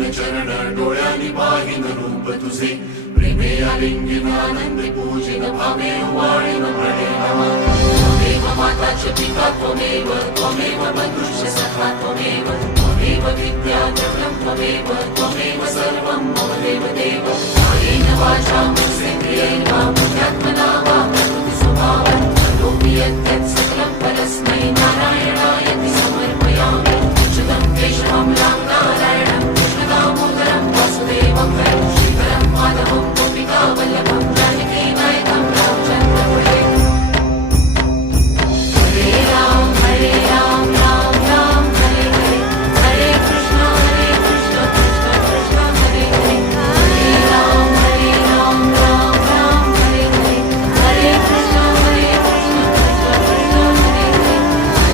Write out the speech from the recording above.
दीन चरण डोळ्यांनी पाहिन रूप तुझे प्रेमे आलिंगन आनंदे पूजिन भावे वाळीन प्रणेन त्वमेव माता च पिता त्वमेव त्वमेव बन्धुश्च सखा त्वमेव त्वमेव विद्या द्रव्यं त्वमेव त्वमेव सर्वं मम देवदेव कायेन वाचा मनसेन्द्रियेण वा बुद्ध्यात्मना वा प्रकृतिस्वभावात् करोमि यत् सकलं परस्मै